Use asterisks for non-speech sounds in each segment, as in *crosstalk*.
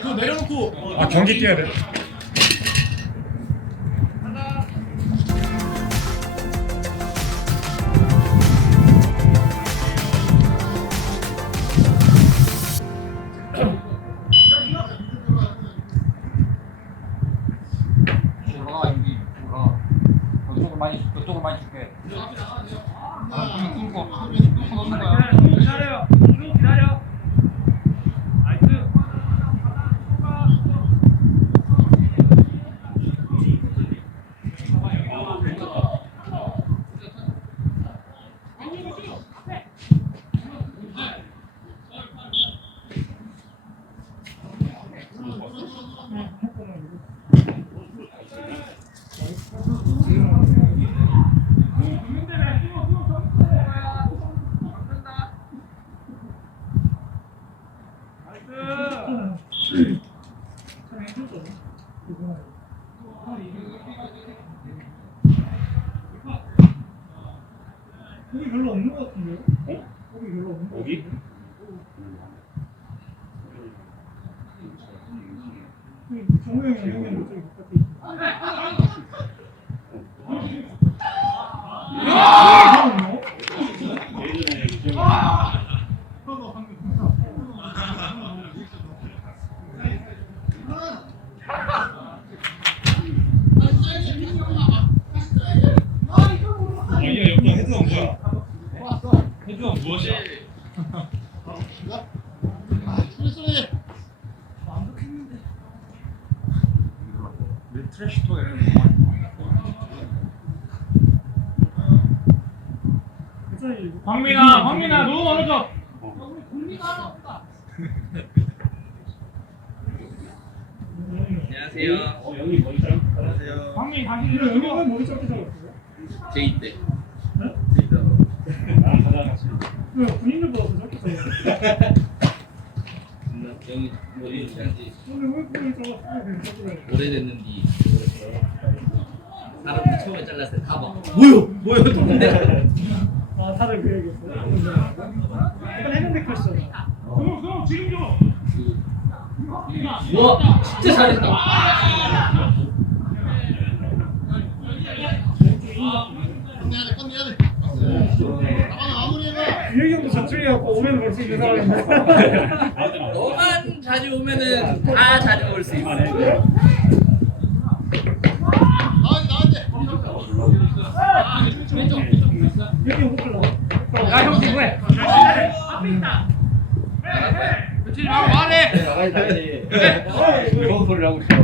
그거 내려놓고 아 경기 뛰어야 돼. 거기 별로 없는 것 같은데요? 거기 별로 없는 것 여기? 같은데? 정우영이 형이 저기 바깥에 있어. 아! 아 헤드가 뭐야? 헤드가 무엇이야? 내 트래시 토에. 황민아, 황민아, 너무 멀어져. 안녕하세요. 어 여기 머리 잘. 안녕하세요. 황민 다시? 제이 때. 네? 제이 때. 나랑 가자 같이. 왜 군인들보다 더 짧게 잡았어요? 영이 머리 잘지 근데? 그냥 짧게 잡았어요? 오래됐는지. 사람들 처음에 잘랐을 때 다 봐. 뭐요? 뭐요? 누군데? 아, 다들 그 얘기했어요? 약간 했는데 그랬잖아. 그럼 그럼 지금 줘. 와, 진짜 잘했다. 저쪽이갖고 오면 볼 수 있는 사람인데. 너만 자주 오면은 다 자주 올 수 있어. 유혁이 형 호텔 나와. 야, 형 지금 해. 그렇지 말고 말해. 나가야지. 좋은 소리를 하고 싶어.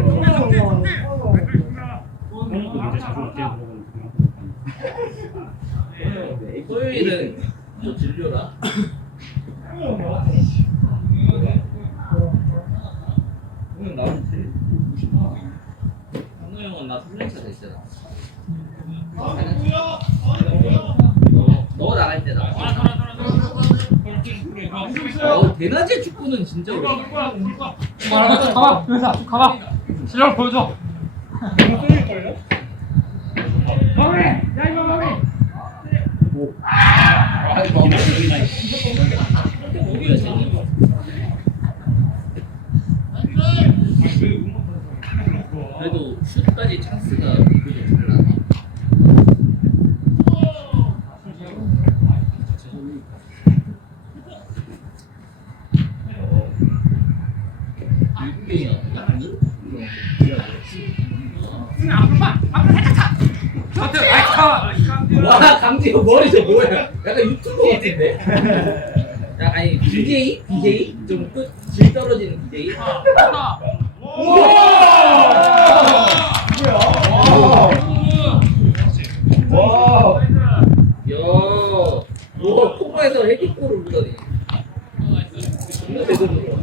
오늘도 이제 자주 들어가는 토요일은 뭐 진료라? 오늘 나오면 돼. 한우 형은 나 훈련차 됐잖아. 너, 너 나갈 때 나와. 어, 대낮에 축구는 진짜 어려워. 가봐, 가봐, 여기서 쭉 가봐. 실력 보여줘. 황민, 야 이거 거. 그래도 슛까지 찬스가 그래도 잘 나네. 마이크 가. 와 강지호 머리 저 뭐야? 약간 유튜버 같은데? 야 아니 BJ? BJ? 좀끝질 떨어지는 BJ? 와. 야. 와 포가에서 헤딩골을 보다니. 아니야, 이거 재밌다.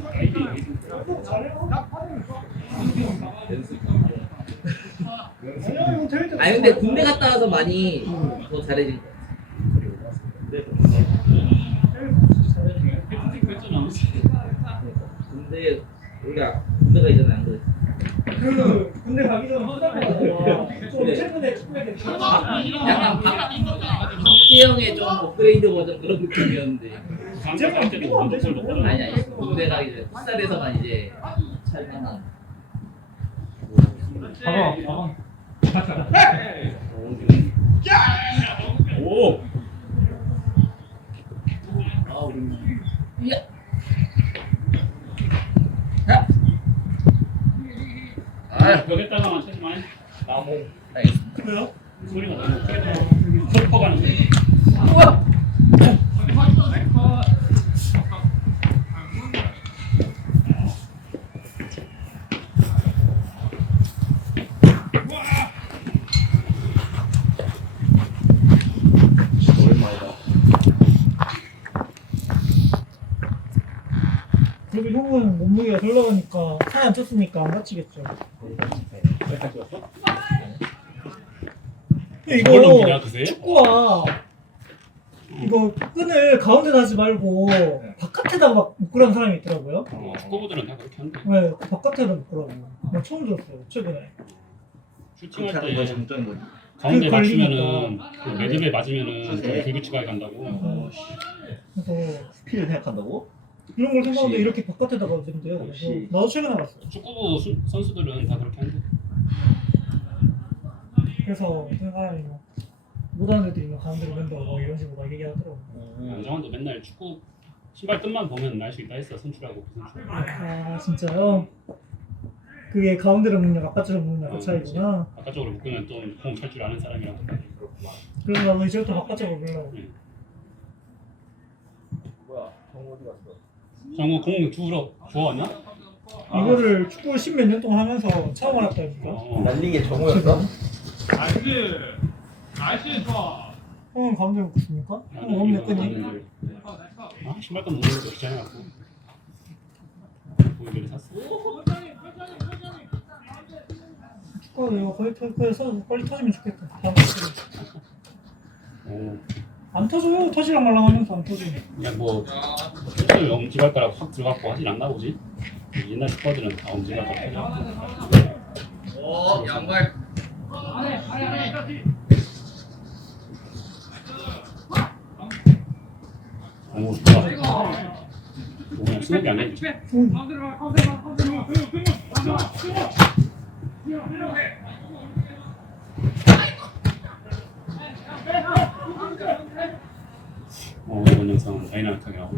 아 근데 군대 갔다 와서 많이 더 잘해진 거 같아. 군대 우리가 군대 가기 전에 안 그랬어. 그 군대 가기 전에 최근에 축구에 대해 약간 박지영의 좀 업그레이드 버전 그런 느낌이었는데 골 넣거든. 아니 아니 군대 가기 전에 풋살에서만 이제 찰만한 봐봐 봐봐 오. 아 우리 야 야! 아 벽에다가만 치지 마. 나무 알겠습니다 왜요? 소리가 너무 크게 들어. 슈퍼 가는 소리. 우와! 그리고 형은 몸무게가 덜 나가니까 살이 안 쪘으니까 안 다치겠죠. 여기까지 왔어? 근데 저걸로 이거? 축구와 이거 끈을 가운데 다지 말고 바깥에다가 막 묶으라는 사람이 있더라고요. 어, 축구부들은 다 그렇게 한대. 네, 그 바깥에다 묶으라고. 나 처음 들었어요, 최근에. 슈팅할 하는 때 장점인 거지. 가운데 그 맞추면은 그 매듭에 맞으면은 그래. 불규칙하게 간다고. 어, 그래서 스피드 생각한다고? 이런 걸 생각하는데. 이렇게 바깥에다가. 그래서 역시. 나도 최근에 알았어요. 축구부 수- 선수들은 다 그렇게 한대. 그래서 어떤 사람이 막 못하는 애들이 막 가운데로 맨다고 막 이런 식으로 막 얘기하더라고. 안정환도 맨날 축구 신발 끈만 보면 알 수 있다 했어 선출하고 비선출. 아 진짜요? 그게 가운데로 묶는 바깥으로 묶는 그 차이구나. 바깥쪽으로 묶으면 좀공 찰줄 아는 사람이랑 그래서 나도 이제부터 바깥쪽으로 묶으려고. 뭐야? 정우 어디 갔어? 정우 공 주우러 주워왔냐? 이거를 축구 십몇 년 동안 하면서 처음 알았다니까. 어. 날린 게 정우였어? 나이스 나이스 좋아 형은 가운데 묶습니까? 형 없네 끈이. 아 신발 끈 묶는 거 귀찮아갖고. 보이기를 샀어. 축구가 이거 거의 터, 거의 서 빨리 터지면 좋겠다. 다음. 오. 안 터져요. 터지랑 말랑하면서 안 터지. 그냥 뭐 수술 엄지발가락 확 들어갔고 하진 않나 보지? 옛날 슈퍼들은 다 엄지발가락 터져. 어 양발 오 좋아. 오, 그냥 스냅이 안 해. 응. 어 이번 영상은 다이나믹하게 하고.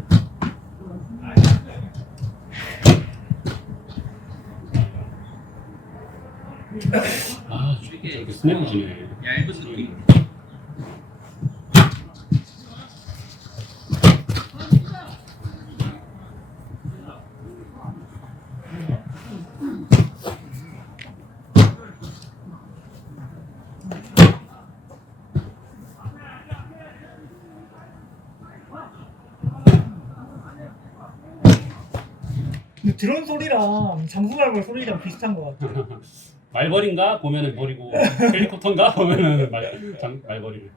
아 저렇게 스냅을 지네. 얇은 느낌 드론 소리랑 장수말벌 소리랑 비슷한 것 같아. *laughs* 말벌인가 보면은 버리고 헬리콥터인가 *laughs* 보면은 말 장, 말벌이를.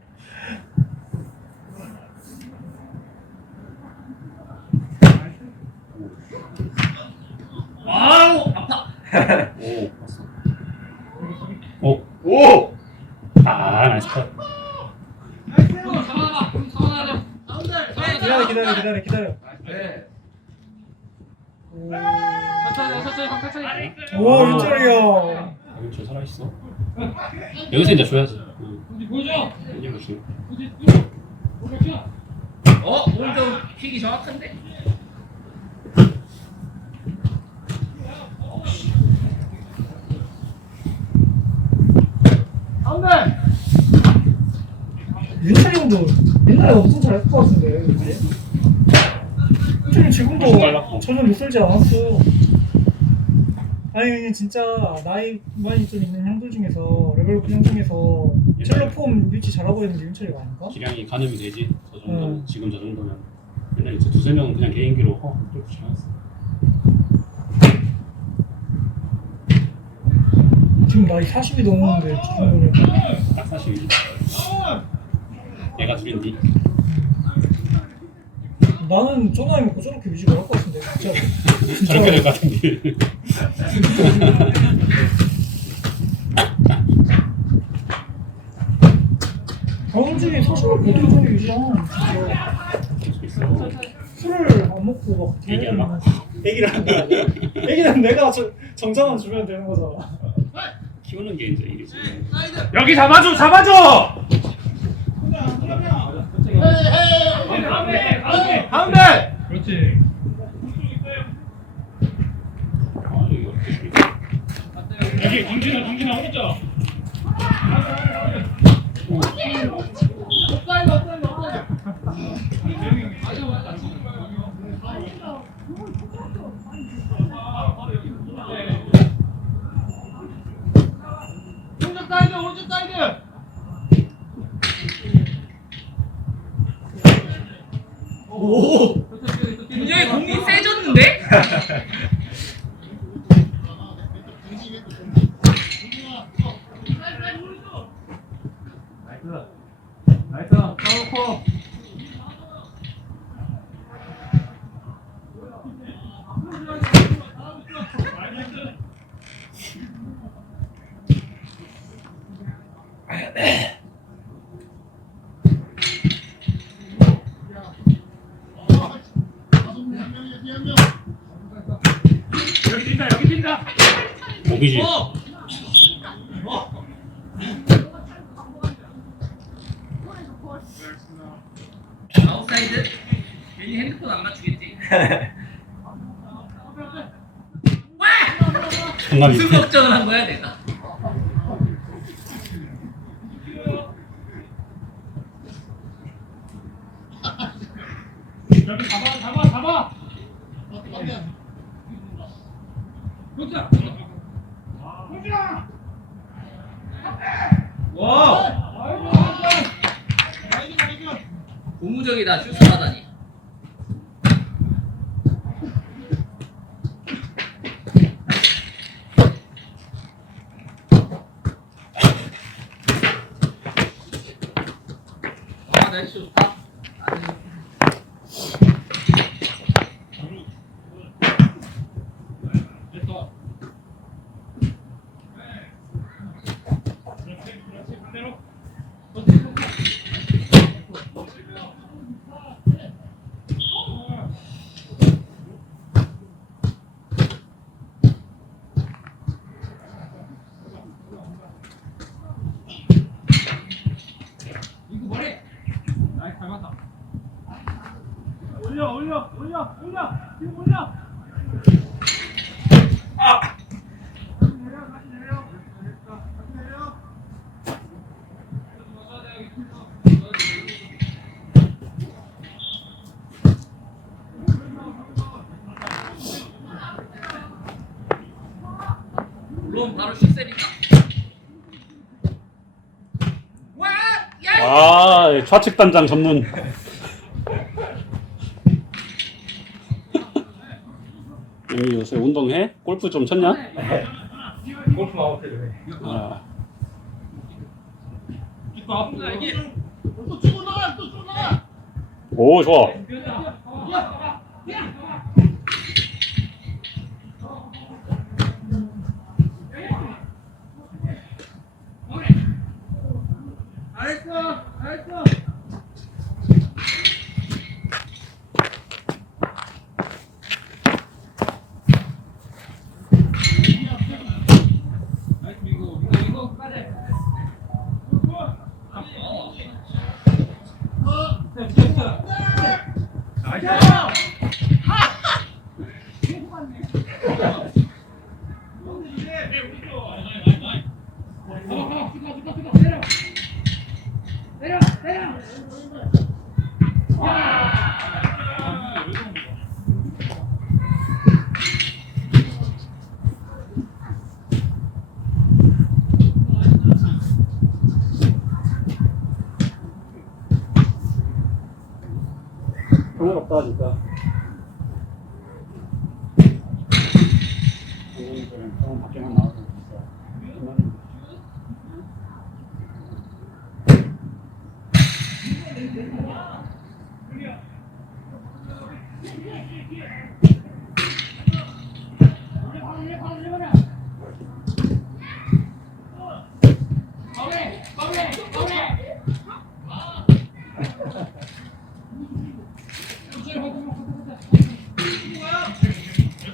와우 아파 오 봤어. 오. 오! 아 나이스 컷. 기다려 기다려 기다려 기다려. 네. 천천히 천천히 천천히 오 윤철이야. 여기 저 살아 있어. 여기서 이제 줘야지. 응. 보여줘 이제 줘. 어 오른쪽 킥이 정확한데 가운데 윤철이 형도 옛날에 엄청 잘할 것 같은데. 그치? 윤철이 지금도. 전혀 못살지 않았어. 아니 진짜 나이 많이 좀 있는 형들 중에서 레벨 높은 형 중에서 첼로 폼 유지 잘하고 있는 게 윤철이가 아닌가? 기량이 가늠이 되지. 저 정도면 음. 지금 저 정도면. 옛날에 이제 두세 명은 그냥 개인기로 허 이렇게 지나갔어. 지금 나이 40이 넘었는데 저 정도면 딱 사실. 얘가 둘인디. 나는 저 나이 먹고 저렇게 유지가 할것 같은데. 진짜 저렇게 될 것 같은데. 현중이 사실 유지하는 진짜 술을 안 먹고 막 얘기 안 하? 얘기를 한다 얘기는 내가 저, 정자만 주면 되는 거잖아. 키우는 게 이제 일이지. 여기 잡아줘 잡아줘 가운데! 아, 여기 강진아 강진아 오른쪽 오른쪽 사이드 오른쪽 사이드 굉장히 공이 세졌는데? 나이스 나이스. 여기 뛴다 여기 뛴다. 목이지. 아웃사이드? 안 맞추겠지? 정말 무슨 걱정을 한 거야 내가? 여기 잡아 잡아 잡아. 좋다. 와! 고무적이다 슛 을 하다니 아 날씨 좋다 아주 이거 뭐래? 나이스 잘 맞다 올려 바로 슛세니까 와! 아, 좌측 단장 전문. 여기 요새 운동해? 골프 좀 쳤냐? 골프 마운트를 해. 아, 오, 좋아. 잘했어 잘했어 나이스 미고 미고 미고 까지 정말 없다, 진짜. 병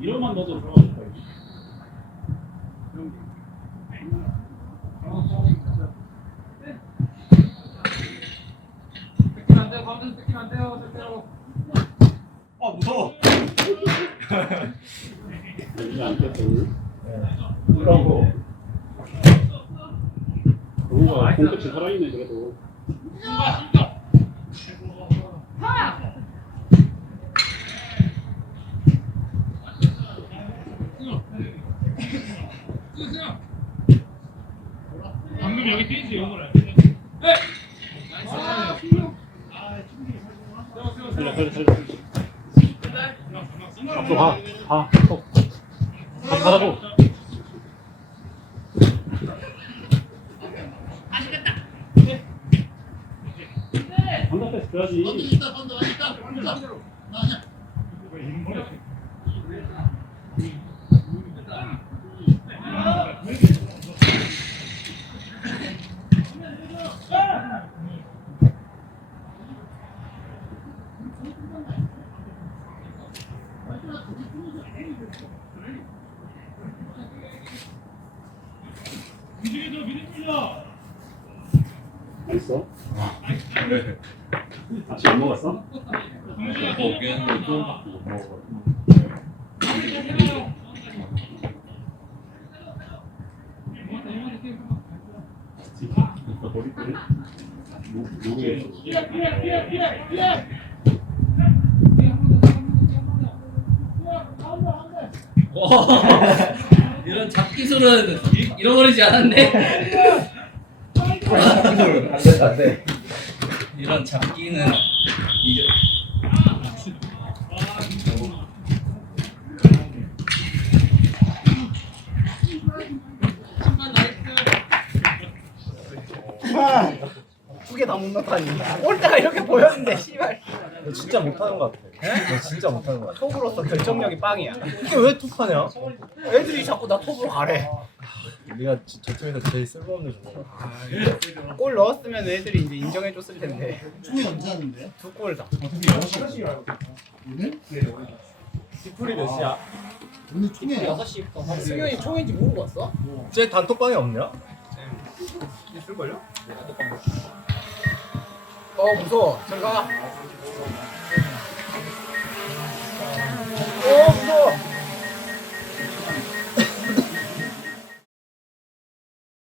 이런만 넣어서 들어가실 거예요. 아 네. 그러고. 그거가 공끝이 살아있네 그래. 지금 여기 뛰지 영어를 네. 나이스. 아, 충격. 아, 충격. 살려, 살려, 살려. 앞으로 가, 가, 또. 가, 가라고. 아시겠다. 네. 네. 건너 패스 줘야지. 건너 있다, 건너 있다, 건너. 나냐. 네. 다시 안 먹었어? 이런 잡기술은 잃어버리지 않았네. 안 돼, 안 돼. 이런 잡기는 이제 두 개 다 못 넣다니. 올 때가 이렇게 보였는데, 씨발. 너 진짜 못하는 것 같아. 네? 너 진짜 못하는 것 같아. 톱으로서 결정력이 빵이야. 이게 왜 톱하냐? 애들이 자꾸 나 톱으로 가래. 우리가 저, 저 팀에서 제일 쓸모없는 종목. 아, 골 넣었으면 애들이 이제 인정해줬을 텐데 총이 언제 하는데? 두 골 다. 아, 오늘? 네, 디플이 몇 시야? 오늘 총이 야 6시부터 승현이 총인지 모르고 왔어? 쟤 단톡방에 없냐? 있을걸요? 네, 어 무서워 잠깐 어 무서워